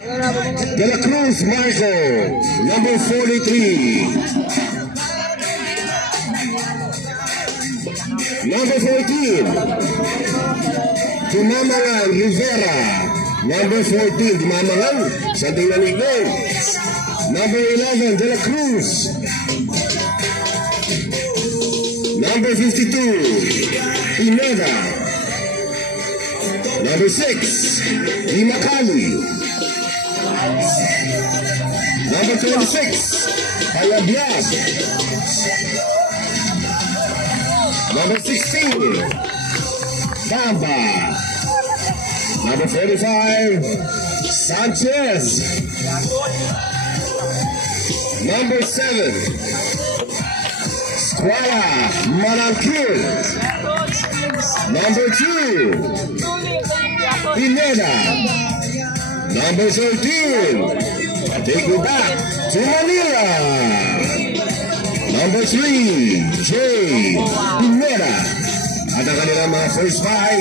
De La Cruz Marco, number 43. Number 14, Tumamalan Rivera. Number 14, Tumamalan, something na nickname. Number 11, De La Cruz. Number 52, Pineda. Number 6, Limakali. Number 26, Palabias. Number 16, Bamba. Number 45, Sanchez. Number 7, Squala Manangkil. Number 2, Pineda. Number 13, take it back to Manila. Number 3, Jay Pineda. At ang kanilang mga first 5.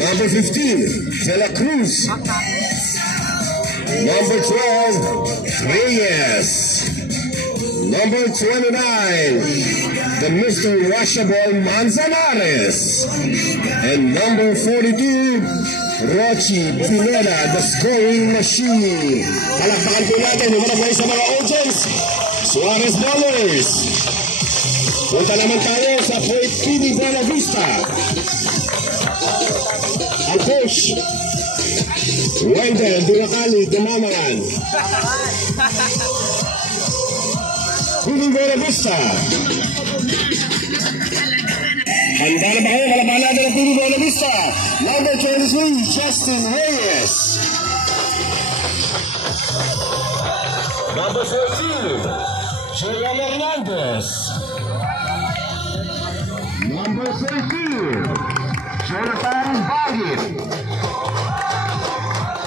Number 15, De La Cruz. Number 12, Reyes. Number 29, the Mr. Washable Manzanares. And number 42, Rochi Pineda, the scoring machine. Palakpakan po natin yung mga sa mga audience. Suarez Ballers. Punta naman tayo sa Fort PD Buena Vista. Ang coach, Wendell Durakali Dumamaran. PD Buena Vista. Handa na ba kayo? Malabahan natin ang PD Buena Vista. Number 23, Justin Reyes. Number 14, Julian Hernandez. Number 13, Jonathan Bagit.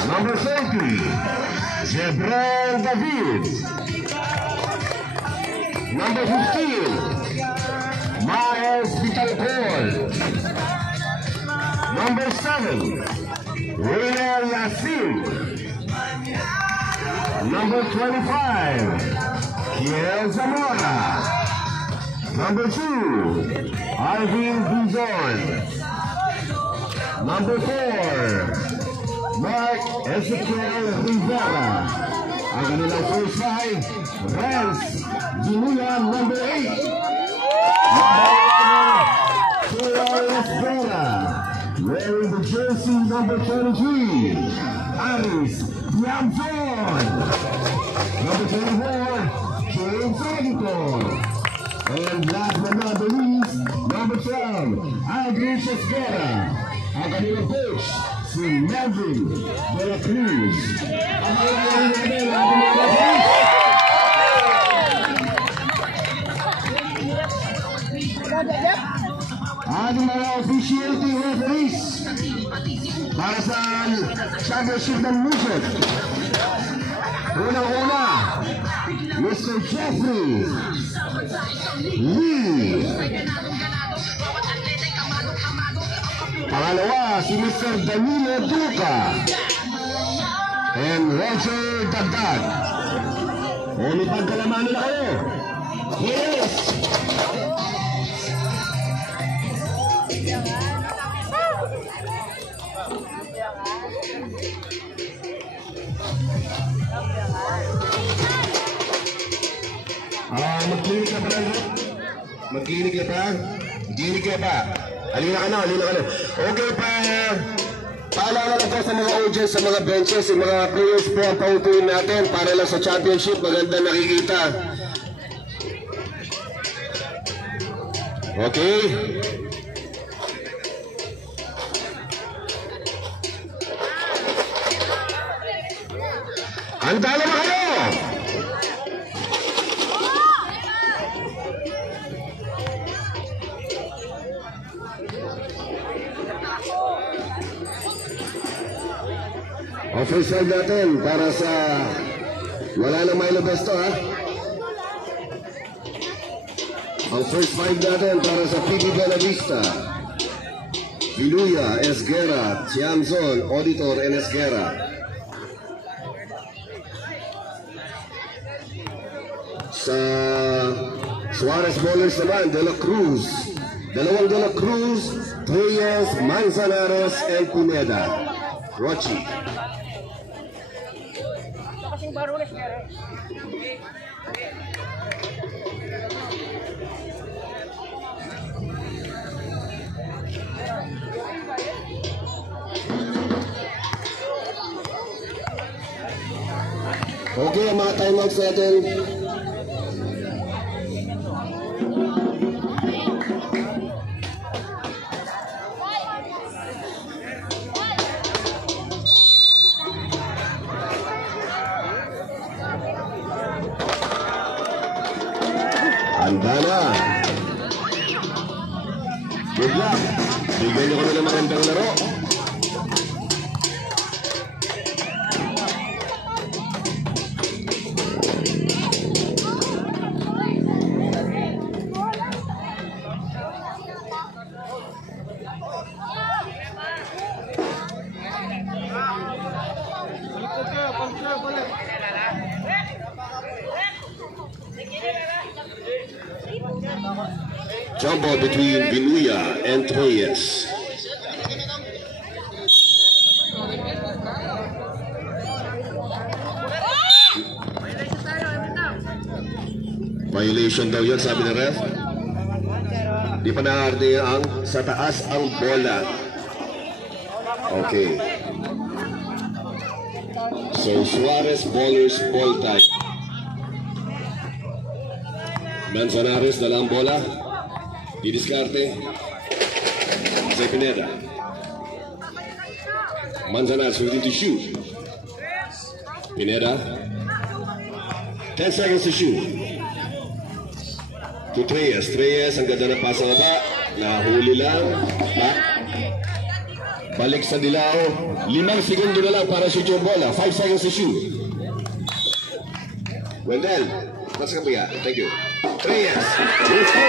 Number 30, Jebrel David. Number 15, Maes Vitalcol. Number 7, Real Yassin. Number 25, Kiel Zamora. Number 2, Alvin Buzon. Number 4, Mark Ezequiel Rivera. Ang kanilang first 5, Rance Ginuyan, number 8. Number 11, Estrella. Wearing the jersey number 23, Aris Biamson. Number 24, James Editor. And last but not the least, number 12, Aldrich Esguera. Ang kanilang coach, si Melvin De La Cruz. Ang ating mga officiating referees para sa championship ng Music. Unang-una, Mr. Jeffrey Lee. Pangalawa, si Mr. Danilo Duca and Roger Dagdag. O may pagkalamanan na kayo. Yes! Mag-clinic na pa lang. Mag-clinic na pa. Mag-clinic na pa. Halina ka na, halina ka na. Okay pa. Paalala lang po sa mga audience, sa mga benches, sa mga players po ang pautuin natin para lang sa championship. Maganda nakikita. Okay. Handa na ba kayo? Official natin para sa wala na Milo Besto, ha? Ang first 5 natin para sa PD Buena Vista. Viluya, Esguerra, Tianzon, Auditor, and Esguerra. Sa Suarez Bowlers naman, De La Cruz. Dalawang De La Cruz, Reyes, Manzanares, and Pineda. Rochi. Okay, ang mga timeouts natin. Handa na. Good luck. Bigyan niyo kami ng magandang laro. Jump ball between Viluya and Reyes. Violation daw yan, sabi ng ref. Di pa naarte ang sa taas ang bola. Okay. So Suarez Bowlers ball type. Manzanares dala ang bola. Didiskarte. Jose Pineda. Manzanares ready to shoot. Pineda. 10 seconds to shoot. To Reyes. Reyes, ang ganda ng pasa baba. Nahuli lang. Balik sa Dilao. 5 segundo na lang para shoot yung bola. 5 seconds to shoot. Wendell. Let's go. Thank you. Reyes. Let's go.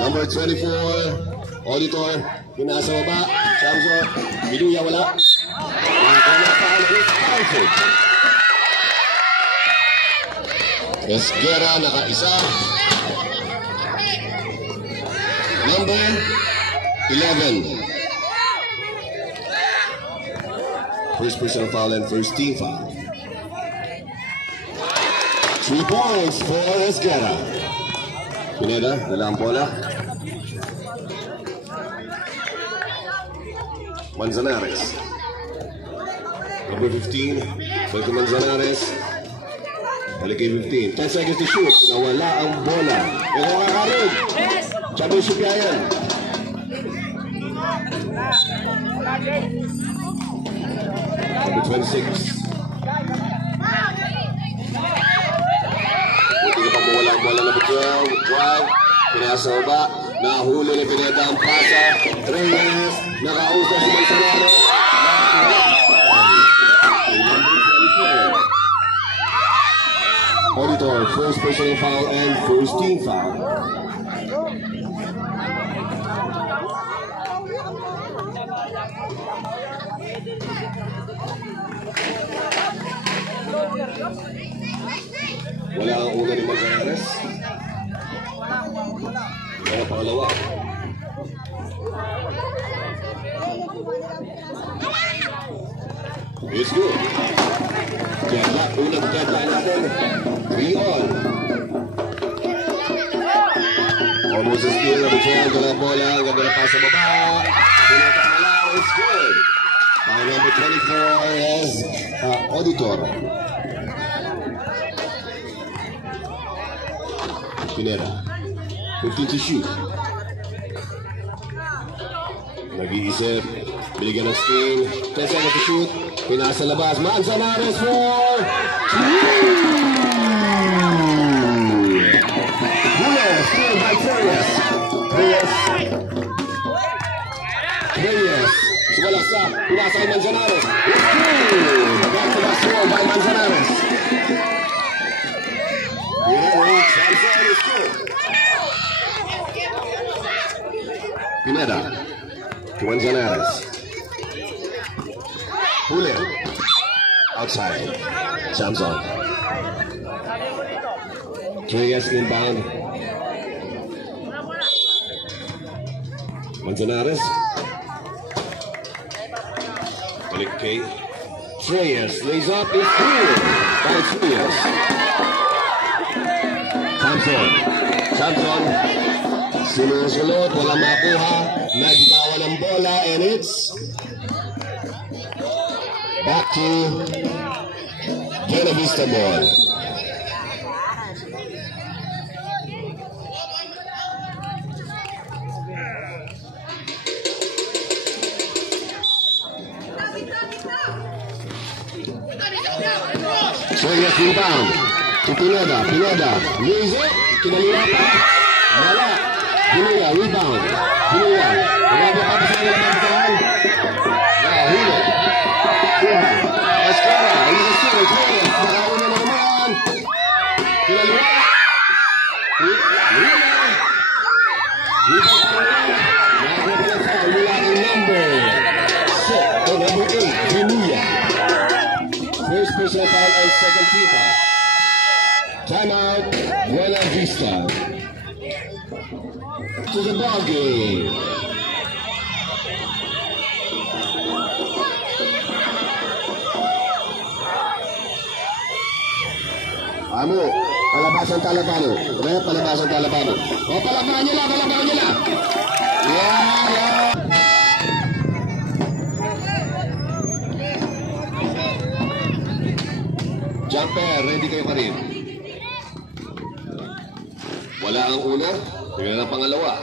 Number 24, Auditor, pinasa baba, Chamso, Viluya wala. Esguerra nakaisa. Number 11. First personal foul and first team foul. 3 points for Esguerra. Pineda, dala ang bola. Manzanares. Number 15, balik to Manzanares. Balik kay 15. 10 seconds to shoot. Nawala ang bola. Pero kakaroon. Championship yan. Number 26. Hindi ka pa mawala ang bola na bigyan. Drive. Pinasa baba. Nahuli ni Pineda ang pasa. Reyes. Nakausap si Manzanares. Auditor, first personal foul and first team foul. Wala ang una ni Manzanares. Wala pangalawa. It's good. Deadlock, unang deadlock natin. 3 on. Almost as good. Nabutuan ko lang bola. Ang ganda na pa sa baba. Pinata na lang. It's good. By number 24 is Auditor. Pineda. 15 to shoot. Nag-iisip. Binigyan ng steam. 10 seconds to shoot. Pinasa labas. Manzanares for 2! Reyes, steal by Reyes. Reyes. Sumalaksak. Pinasa kay Manzanares. Back to the score by kay Manzanares. Samson is good. Pineda to Manzanares. Julio outside. Samson. Treyes inbound. Manzanares. Balik kay Treyes. Lays up is good by Treyes. Samson. Sinusulot. Wala makuha. Nagitawa ng bola and it's back to Buena Vista ball. Treyes rebound to Pineda. Lays it. Kinaliwa pa. Wala. Pineda rebound. Pineda. Wala ba papasahan na papasahan? Huli. Escara. Hindi ka sila. Treyes. Nakauna na naman. Kinaliwa. Rebound. Mula ang number 6 o number 8. Vinuya. First personal foul and second team foul. Timeout, Buena Vista. To the ball game. Amo, palabasan Talabano. Rep, palabasan Talabano. O, palabahan nila. Yeah. Jumper, ready kayo pa rin. Wala ang una, tingnan ang pangalawa.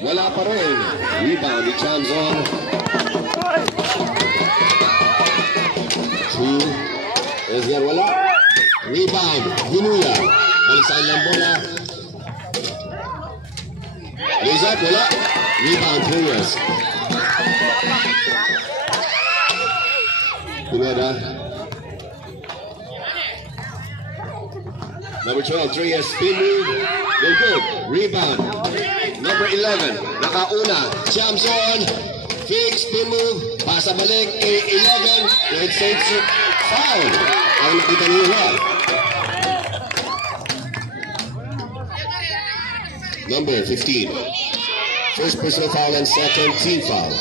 Wala pa rin. Rebound ni Samson. 2. Is there wala? Rebound, Vinuya. Balik sa kanilang bola. Lizard, wala. Rebound, Treyes. Pineda. Number 12, Treyes, spin move. They're good. Rebound. Number 11, nakauna. Samson. Fix, spin move. Pasa balik. 11. Red Saints. Foul. Ang nakita nila. Number 15. First personal foul and second team foul.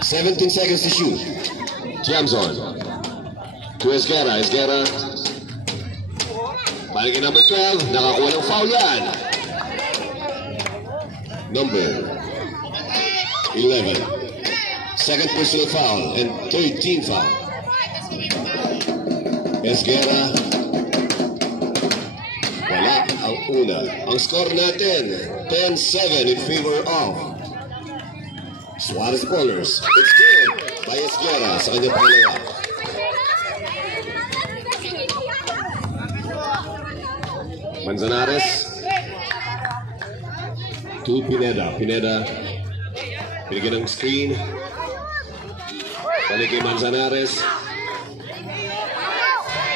17 seconds to shoot. Samson. To Esguerra. Balikin number 12. Nakakuha ng foul yan. Number 11. Second personal foul and third team foul. Esguerra. Wala ang una. Ang score natin, 10-7 in favor of Suarez Ballers. It's good by Esguerra sa kanyang pangalawa. Manzanares to Pineda. Binigyan ng screen. Balik kay Manzanares.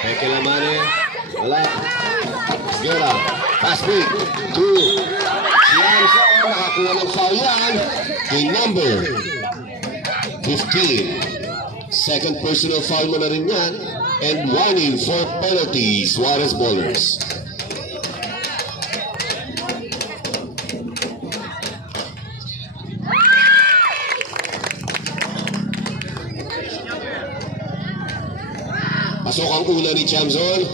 Peke Lamane. Wala. Esguerra. Pass break. 2. Samson. Nakakuha ng foul yan. Kay number 15. Second personal foul mo na rin yan. And warning for penalty. Suarez Ballers. Pasok ang una ni Samson.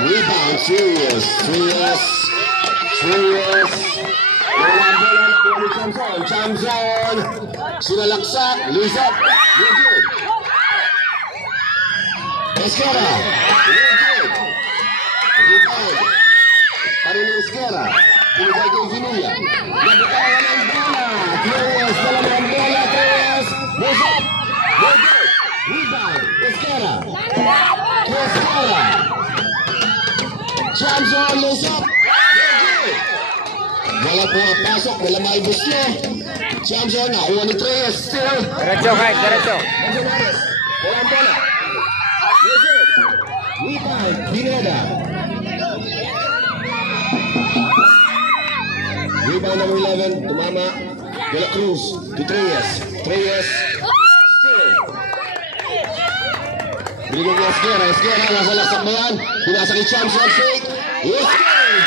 Rebound, Treyes. Samson. Sinalaksak. Lose up. You're good. Esguerra. You're good. Rebound. Parin ni Esguerra. Pinagay kay Vinuya. Nabukawan ang bola. Treyes, dalawang bola. Goes up. Go, go. Rebound. Esquera. To Esquera. Jams on, lays up. Wala po ang pasok, wala maibos nyo. Jams on, nakuha ni Treyes. Still. Diretso, Mike, diretso. Manzanares. Walang bola. Rebound. Pineda. Rebound number 11. Tumama. De La Cruz. To Treyes. Treyes. Still. Binigyan niya Esquera. Esquera. Nasa laksak ba yan? Pinasa kay Jams on. Fake. Yes, good.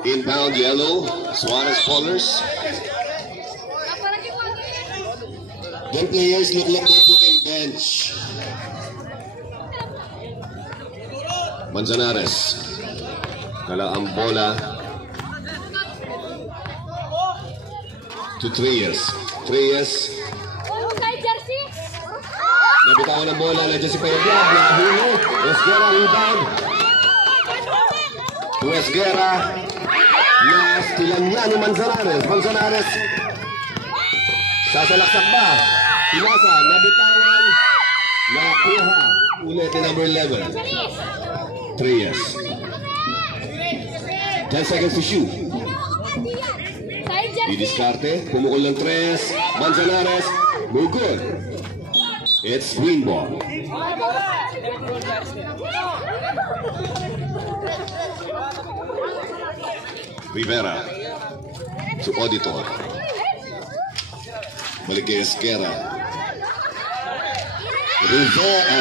Inbound yellow, Suarez Fallers. Then players look like they put in bench. Manzanares. Kala ang bola to Treyes. Treyes. Nabitawan ang bola na Jesse Payaglag. Nahuli. Esguerra rebound. To Esguerra. Nastilan niya ni Manzanares. Manzanares. Sasalaksak ba? Pinasa. Nabitawan. Nakuha. Ulit ni number 11. Treyes. 10 seconds to shoot. Didiskarte. Pumukol ng Treyes. Manzanares. No good. It's green ball. Rivera to Auditor. Balik kay Esquera. Rivera.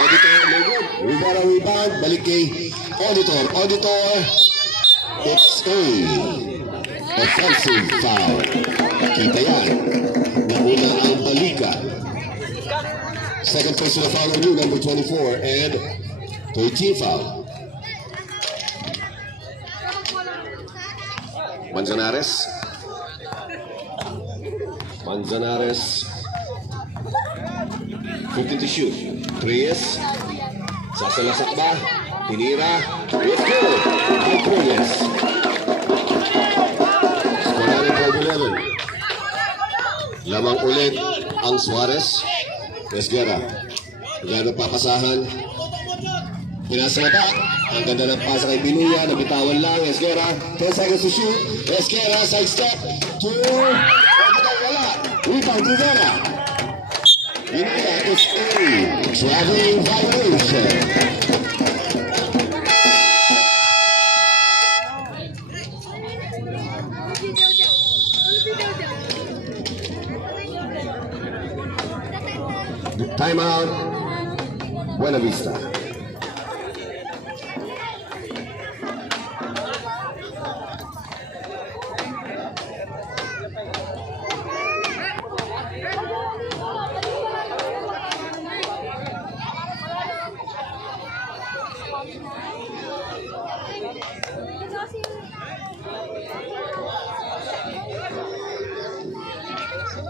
Auditor, no good. Rivera rebound. Balik kay Auditor. Auditor. It's a offensive foul. Kita yan. Nauna ang balikan. Second personal foul on you, number 24, and 13 foul. Manzanares. Manzanares. 15 to shoot. Treyes. Sasalasak ba? Tinira. It's good. By Treyes. Scorer ng 12-11. Lamang ulit ang Suarez. Esguerra. Gano'ng papasahan. Pinasa na ba? Ang ganda ng pasa kay Binuya. Nabitawan lang. Esguerra. 10 seconds to shoot. Esguerra. Side step. 2. Wala. Rebound. Rivera. Binuya is a traveling violation. Timeout. Buena Vista.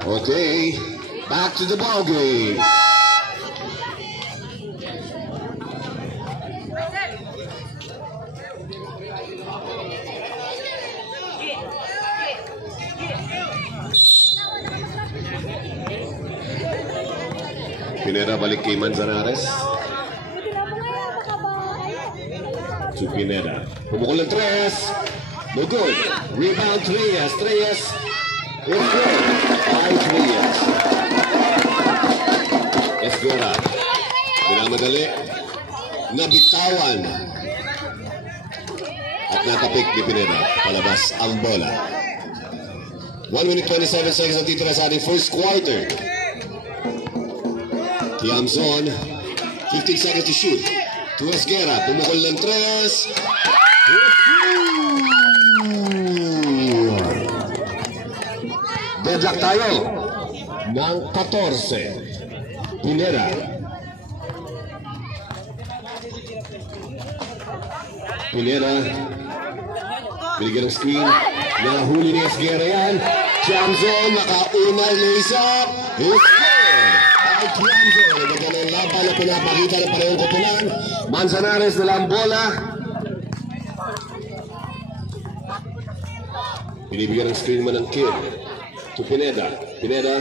Okay, back to the ball game. Pineda balik kay Manzanares. To Pineda. Pumukul ng Treyes. No good. Rebound Treyes. Treyes. It's good. By Treyes. Esguerra. Binamadali. Nabitawan. At natapik ni Pineda. Palabas ang bola. 1 minute 27 seconds ang titira sa ating first quarter. Tiams on. 15 seconds to shoot. To Esguerra. Pumukol ng Treyes. Deadlock tayo. Ng 14. Pineda. Pineda. Binigyan ng screen. Nahuli ni Esguerra yan. Tiams on. Nakauna. Lays up. It's good. Tiamzo, naganda ng laban na pinapakita ng parehong koponan. Manzanares na lang bola. Binibigyan ng screen man ng Kid. To Pineda. Pineda.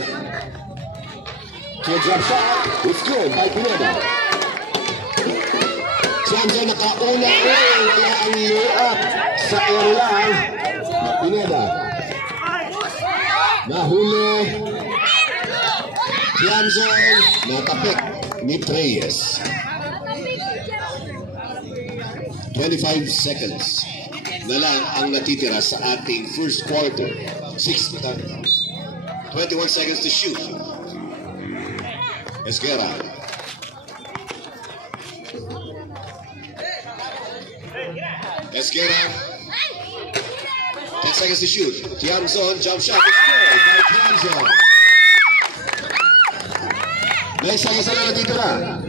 Kid drop shot. It's good by Pineda. Sanjay nakauna. Wala ang layup sa airline. Pineda. Nahuli. Sanjay natapik ni Reyes. 25 seconds na lang ang natitira sa ating first quarter. 21 seconds to shoot. Esguerra. Esguerra. 10 seconds to shoot. Tiamzon, jump shot. It's good by Tiamzon. 9 seconds na lang natitira.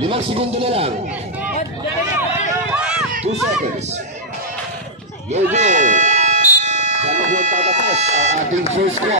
5 segundo na lang. 2 seconds. No goal. Sa mabuhan tatapos ang ating first quarter.